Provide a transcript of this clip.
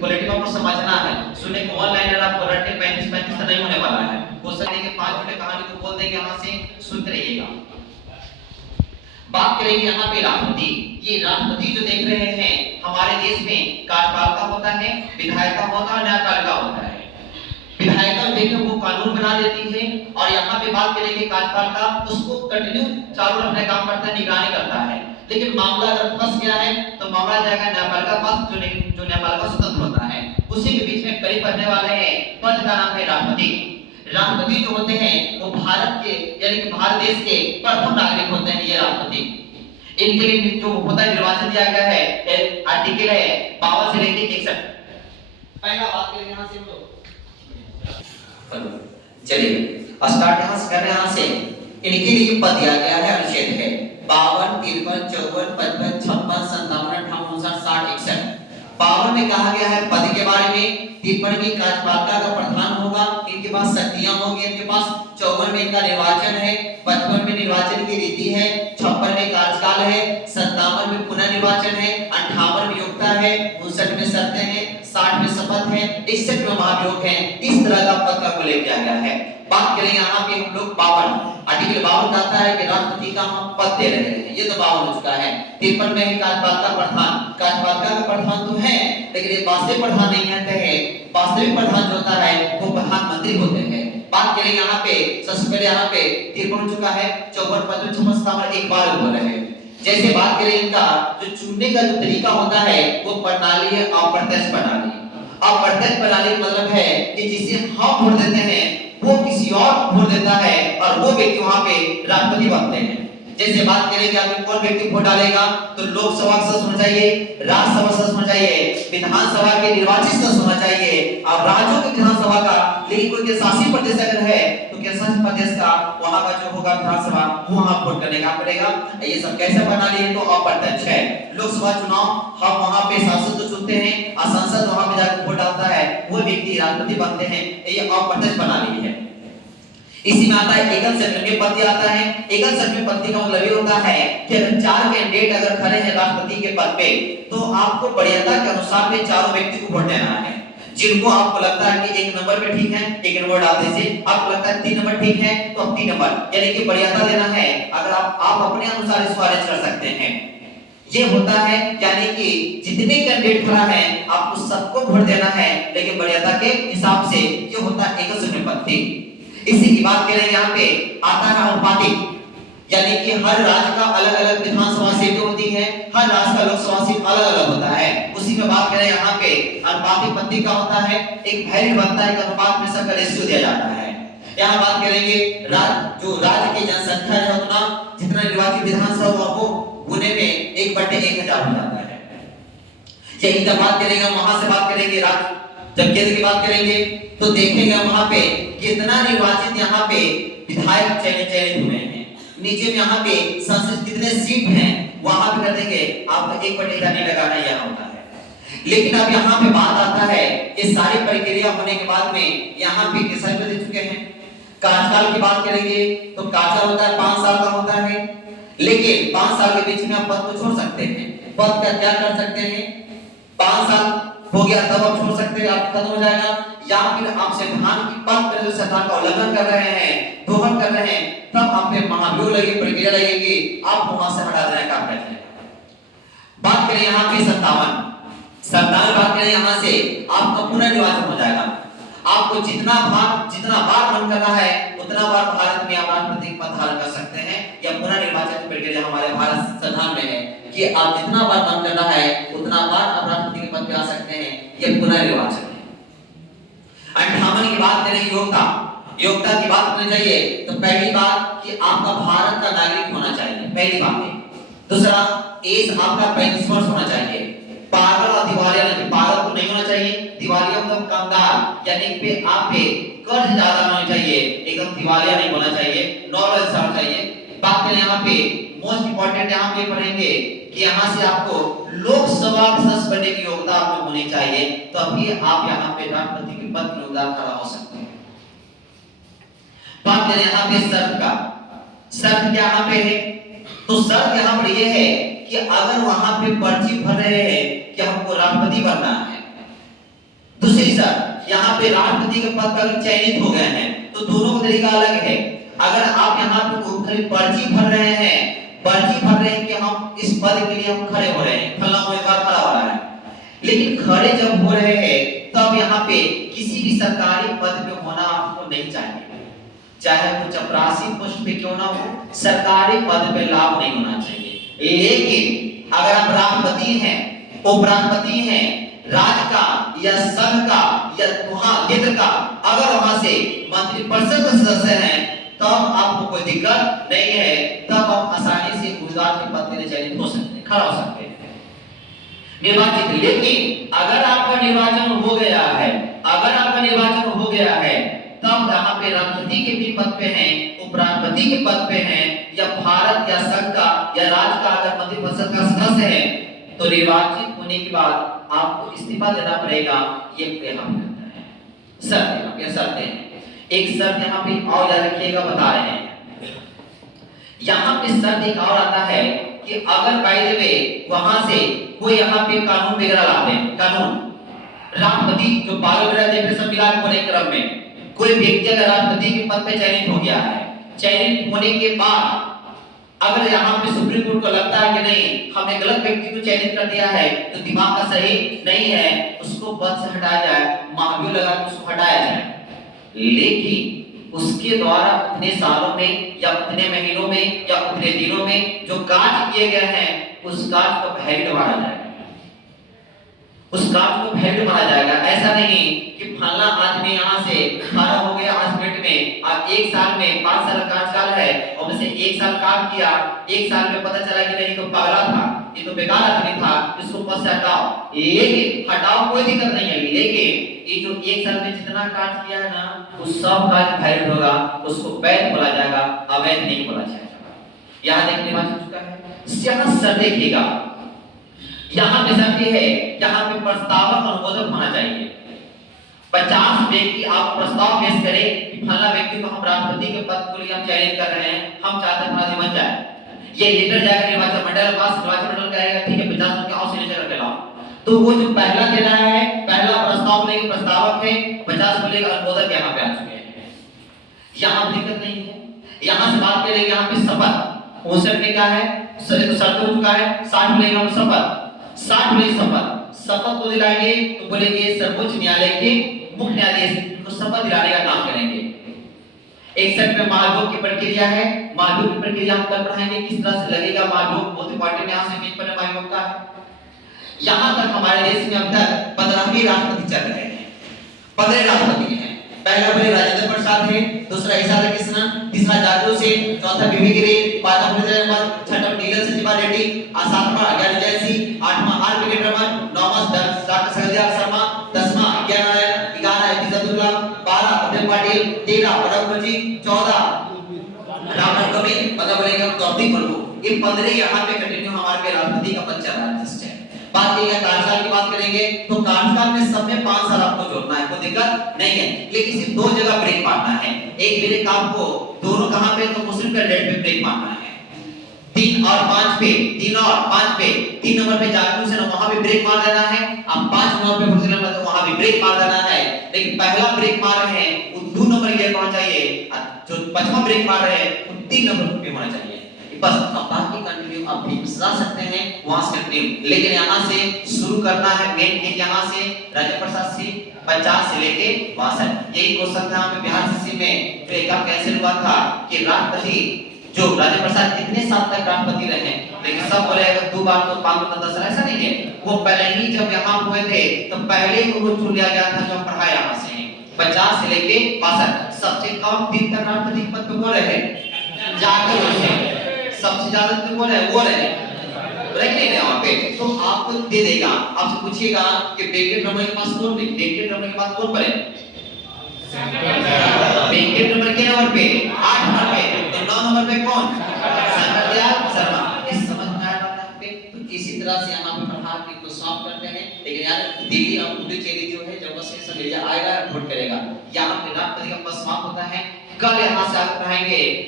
Politics आपको समझना है, सुनने को ऑनलाइन आपको रट्टे 35 तो नहीं होने वाला है। वो सही के 5 मिनट कहानी को बोल देंगे, यहाँ से सुनते रहिएगा। बात करेंगे यहाँ पे राष्ट्रपति। ये राष्ट्रपति जो देख रहे हैं हमारे देश में कार्यपालिका होता है, विधायिका होता है, न्यायपालिका होता है। विधायिका देखिए वो कानून बना देती है और यहाँ पे बात करेंगे कार्यपालिका उसको कंटिन्यू चालू रखने काम करता है, निगरानी करता है। लेकिन मामला अगर फंस गया है तो मामला जाएगा न्यायपालिका पास, जो न्यायपालिका स्वतंत्र होता है। उसी के बीच में करीब पढ़ने वाले हैं, पद का नाम है राष्ट्रपति। राष्ट्रपति जो होते हैं वो भारत के यानी कि भारत देश के प्रथम नागरिक होते हैं। ये राष्ट्रपति, इनके लिए जो होता है निर्वाचन दिया गया है, आर्टिकल है 52 से लेकर 61। पहला बात करेंगे यहाँ से हम लोग, चलिए स्टार्ट यहाँ से कर रहे हैं। यहाँ से इनके लिए पद दिया गया है, अनुच्छेद है 52, 53, 54, 55, 56, 57, 58, 59, 60, 61। 52 में कहा गया है पद के बारे में, 53 में कार्यपालिका का प्रधान होगा, इनके पास शक्तियां होंगी इनके पास, 54 में इनका निर्वाचन है, 55 में निर्वाचन की रीति है, 56 में कार्यकाल है, 57 में पुनर्निर्वाचन है, 58 में योग्यता है, 59 में शर्तें हैं, 60 में शपथ है, 61 में महाभियोग है। इस तरह का पद का उल्लेख किया गया है। बात करें यहाँ पे हम लोग 52, आर्टिकल 52 कहता है कि राष्ट्रपति का हम पद दे रहे हैं, ये तो 52 हो चुका है। 53 में कार्यपालिका प्रधान, कार्यपालिका का प्रधान तो है लेकिन ये वास्तविक प्रधान नहीं है, वास्तविक प्रधान जो होता है वो प्रधानमंत्री होते हैं। बात करें यहाँ पे सबसे पहले यहाँ पे 53 हो चुका है, 54, 55, 56, 57 एक बार बोल रहे हैं। जैसे बात करें इनका जो चुनने का जो तरीका होता है वो प्रणाली है अप्रत्यक्ष प्रणाली। अप्रत्यक्ष प्रणाली मतलब है कि जिसे हम वोट देते हैं वो किसी और वोट देता है और वो व्यक्ति वहां पे राष्ट्रपति बनते हैं। जैसे बात करेंगे आप कौन व्यक्ति वोट डालेगा तो लोकसभा का सदस्य होना चाहिए, राज्यसभा सदस्य होना चाहिए, विधानसभा के निर्वाचित सदस्य होना चाहिए और राज्यों की विधानसभा का, लेकिन कोई शासी प्रदेश अगर है तो क्या शासी प्रदेश का वहां का जो होगा विधानसभा वो वहां वोट करने का पड़ेगा। ये सब कैसे प्रणाली है तो अप्रत्यक्ष है। लोकसभा चुनाव हम वहां पे सांसद तो चुनते हैं और सांसद वहां पे जाकर वोट डालता है, वो व्यक्ति राष्ट्रपति बनते हैं। ये अप्रत्यक्ष प्रणाली है। इसी में आता है एकल संख्या पद आता है। एकल संख्या पद का मतलब ये होता है कि अगर 4 कैंडिडेट अगर खड़े हैं राष्ट्रपति के पद पे तो आपको वरीयता के अनुसार में चारों व्यक्ति को वोट देना है। जिनको आपको लगता है कि 1 नंबर पे ठीक है, 1 नंबर डाल दीजिए। आपको लगता है 3 नंबर ठीक है तो आप 3 नंबर, यानी कि वरीयता देना है। अगर आप अपने अनुसार इसको अरेंज कर सकते हैं। ये होता है यानी कि जितने कैंडिडेट खड़ा है आपको सबको वोट देना है, लेकिन वरीयता के हिसाब से ये होता है एकल संख्या पद। इसी की बात करें यहाँ पे आता है अनुपातिक, यानी कि हर राज्य का अलग अलग विधानसभा सीटें होती है, हर राज्य का लोकसभा सीट अलग अलग होता है। उसी में बात करें यहाँ पे अनुपातिक पद्धति का होता है, एक वैल्यू बनता है, एक अनुपात में सबका रेशियो दिया जाता है। यहाँ बात करेंगे जो राज्य की जनसंख्या है उतना जितना निर्वाचित विधानसभा हो गुने में 1/1000 हो जाता है। यही जब बात करेंगे वहां से बात करेंगे राज्य, जब केंद्र की बात करेंगे तो देखेंगे वहां पे कितना निर्वाचित यहाँ पे विधायक चयनित हुए हैं। नीचे में यहाँ पे संसद कितने सीट हैं वहां पे कर देंगे, आपको 1/1000 नहीं लगाना यहाँ होता है। लेकिन अब यहाँ पे बात आता है ये सारी प्रक्रिया होने के बाद में यहाँ पे किसान दे चुके हैं। कार्यकाल की बात करेंगे तो कार्यकाल होता है 5 साल का होता है, लेकिन 5 साल के बीच में आप पद को छोड़ सकते हैं। पद का क्या कर सकते हैं, 5 साल हो गया तब आप छोड़ सकते हैं, आप खत्म हो जाएगा। या फिर आप संविधान की पद पर जो संविधान का उल्लंघन कर रहे हैं, दोहन कर रहे हैं, तब आप पे महाभियोग लगेगी, प्रक्रिया लगेगी, आप वहां से हटा देने का काम करेंगे। बात करें यहाँ पे 57 बात करें यहाँ से आपका पुनर्निर्वाचन हो जाएगा। आपको जितना बार मन करना है उतना बार भारत में आप राष्ट्रपति पद धारण कर सकते हैं। या पुनर्निर्वाचन की प्रक्रिया हमारे भारत संविधान में है कि आप जितना बार मन करना है उतना बार आप राष्ट्रपति के पद पे आ सकते हैं। ये पुनर्निर्वाचन है। 58 की बात करें योग्यता की बात करनी चाहिए तो पहली बात कि आपका भारत का नागरिक होना चाहिए, पहली बात है। दूसरा एज आपका 35 वर्ष होना चाहिए। पागल और दिवालिया नहीं, पागल तो नहीं होना चाहिए, दिवालिया मतलब कमदार, यानी पे आप पे कर्ज ज्यादा होना चाहिए, एकदम दिवालिया नहीं होना चाहिए, नॉर्मल इंसान चाहिए। बात करें यहाँ पे मोस्ट इंपोर्टेंट यहाँ पे पढ़ेंगे कि यहाँ से आपको लोकसभा सदस्य बनने की योग्यता आपको होनी चाहिए, तभी आप यहाँ पे राष्ट्रपति के पद के लिए खड़ा हो सकते हैं। बात करें यहाँ पे शर्त क्या यहाँ पे है तो शर्त यहाँ पर यह है कि अगर वहां पे पर्ची भर रहे हैं कि हमको राष्ट्रपति बनना है दूसरी शर्त, यहाँ पे राष्ट्रपति के पद पर अगर चयनित हो गए हैं तो दोनों का तरीका अलग है। अगर आप यहाँ पे खाली पर्ची भर रहे हैं कि हम इस पद के लिए हम खड़े हो रहे हैं, फलाना उम्मीदवार खड़ा हो रहा है, लेकिन खड़े जब हो रहे हैं तब यहाँ पे किसी भी सरकारी पद पे होना आपको नहीं चाहिए, चाहे वो चपरासी पोस्ट पे क्यों ना हो, सरकारी पद पे लाभ नहीं होना चाहिए। लेकिन अगर आप राष्ट्रपति हैं, उपराष्ट्रपति हैं, राज्य का या संघ का या वहां केंद्र का, अगर वहां से मंत्रिपरिषद के सदस्य हैं तब आपको कोई दिक्कत नहीं है, तब आप आसानी से उम्मीदवार के पद के लिए चयनित हो सकते हैं, खड़ा हो सकते हैं, निर्वाचित। लेकिन अगर आपका निर्वाचन हो गया है, तब यहाँ पे राष्ट्रपति के भी पद पे हैं, उपराष्ट्रपति के पद पे हैं, या भारत या संघ का या राज्य का अगर मंत्रिपरिषद का सदस्य है तो निर्वाचित होने के बाद आपको इस्तीफा देना पड़ेगा। ये यहाँ पे आता है शर्त, यहाँ शर्तें हैं। एक शर्त यहाँ पे और याद रखिएगा, बता रहे हैं यहाँ पे शर्त एक और आता है कि अगर बाय द वे वहां से कोई यहाँ पे कानून वगैरह लाते हैं, कानून राष्ट्रपति जो पागल रहते हैं सब मिला होने क्रम में कोई व्यक्ति अगर राष्ट्रपति के पद पे चयनित हो गया है, चयनित होने के बाद अगर यहाँ पे सुप्रीम कोर्ट को लगता है कि नहीं हमने गलत व्यक्ति को चयनित कर दिया है तो दिमाग का सही नहीं है, उसको पद से हटाया जाए, महाभियोग लगा के उसको हटाया जाए। लेकिन उसके द्वारा उतने सालों में या उतने महीनों में या उतने दिनों में जो कार्य किए गए हैं उस कार्य को वैलिड माना जाएगा, उस कार्य को वैलिड माना जाएगा। ऐसा नहीं कि फलना आदमी यहाँ से खड़ा हो गया हॉस्पिटल में, अब 1 साल में 5 साल का कार्यकाल है और उसे 1 साल काम किया, 1 साल में पता चला कि नहीं तो पागला था, ये तो बेकार आदमी था, इसको पद से हटाओ। लेकिन हटाओ कोई दिक्कत नहीं है, लेकिन ये जो 1 साल में जितना कार्य किया है ना उस सब कार्य वैलिड होगा, उसको वैध बोला जाएगा, अवैध नहीं बोला जाएगा। यहाँ देखने बात हो चुका है। यहाँ सर देखिएगा, यहाँ पे शर्त है, यहाँ पे प्रस्तावक अनुमोदक होना चाहिए। 50 व्यक्ति आप प्रस्ताव पेश करें कि फला व्यक्ति को हम राष्ट्रपति के पद के लिए हम चयनित कर रहे हैं, हम चाहते हैं फला बन जाए। ये लेटर जाएगा निर्वाचन मंडल के पास, निर्वाचन मंडल कहेगा ठीक है 50 लोग आओ सिग्नेचर करके लाओ। तो वो जो पहला देना है, पहला प्रस्ताव लेके प्रस्तावक है, 50 को लेकर अनुमोदक यहाँ पे आ चुके हैं, यहाँ दिक्कत नहीं है। यहाँ से बात करेंगे यहाँ पे शपथ 59 में क्या है, तो शर्त हो चुका है, 60 में लेंगे शपथ, 60 में शपथ को दिलाएंगे तो बोलेंगे सर्वोच्च न्यायालय के मुख्य न्यायाधीश को शपथ दिलाने का काम करेंगे। 61 में महाभियोग की प्रक्रिया है, महाभियोग की प्रक्रिया हम कल पढ़ाएंगे किस तरह से लगेगा महाभियोग, बहुत इंपॉर्टेंट यहाँ से पेज पर महाभियोग का है। यहाँ तक हमारे देश में अब तक 15वें राष्ट्रपति चल रहे हैं, 15 राष्ट्रपति हैं। पहला बोले राजेंद्र प्रसाद है, दूसरा ईसा कृष्णन, तीसरा जादू सेन, चौथा बीवी गिरी, पांचवा मुरलीधर, छठा नीलम संजीवा रेड्डी, सातवां ज्ञान जय सिंह, आठवां आर वेंकटरमन, नौवां डॉक्टर सगलिया शर्मा, 10वां ज्ञान नारायण, 11 एपी अब्दुल कलाम, 12 अब्दुल पाटिल, 13 प्रणब मुखर्जी, 14 रामनाथ कोविंद, मतलब बोलेंगे हम द्रौपदी मुर्मू। ये 15 यहाँ पे कंटिन्यू हमारे पे राष्ट्रपति का पद चल रहा है। बात करेंगे कार्यकाल की बात करेंगे तो कार्यकाल में सब में 5 साल आपको जोड़ना है, कोई दिक्कत नहीं है, लेकिन सिर्फ 2 जगह ब्रेक मारना है। एक ब्रेक आपको दोनों कहां पे, तो मुस्लिम कैंडिडेट पे ब्रेक मारना है, 3 और 5 पे, 3 और 5 पे, 3 नंबर पे जाकिर हुसैन वहां भी ब्रेक मार देना है, अब 5 नंबर पे मुस्लिम तो वहां भी ब्रेक मार देना है। लेकिन पहला ब्रेक मार रहे हैं वो 2 नंबर ये होना चाहिए, जो 5वां ब्रेक मार रहे हैं वो 3 नंबर पे होना चाहिए। बस अब बाकी कंटिन्यू आप भी जा सकते हैं वहां से कंटिन्यू, लेकिन यहाँ से शुरू करना है मेन के यहाँ से राजेंद्र प्रसाद से 50 से लेके 62। यही क्वेश्चन था हमें बिहार सीसी में जो एग्जाम कैंसिल हुआ था कि राष्ट्रपति जो राजेंद्र प्रसाद कितने साल तक राष्ट्रपति रहे, लेकिन सब बोले अगर 2 बार तो 5 तो 10 ऐसा नहीं है। वो पहले ही जब यहाँ हुए थे तो पहले ही उनको चुन लिया गया था जो पढ़ाया यहाँ से 50 से लेके 62। सबसे कम दिन तक राष्ट्रपति पद पे वो रहे जाकिर हुसैन, सबसे ज्यादा तो वो रहे ब्रेक नहीं है वहां पे, तो आपको दे देगा। आपसे पूछिएगा कि ब्रैकेट नंबर के पास कौन, ब्रैकेट नंबर के पास कौन पड़े, ब्रैकेट नंबर के नंबर पे 8 नंबर पे, तो 9 नंबर पे कौन, शंकरदयाल शर्मा। इस समझ में आया बात यहाँ पे। तो इसी तरह से यहाँ पे प्रभाव की को सॉल्व करते हैं, लेकिन यार दिल्ली और पुडुचेरी जो है जब से सब एरिया आएगा वोट करेगा, यहाँ पे राष्ट्रपति का पद समाप्त होता है। कल यहाँ से आगे पढ़ाएंगे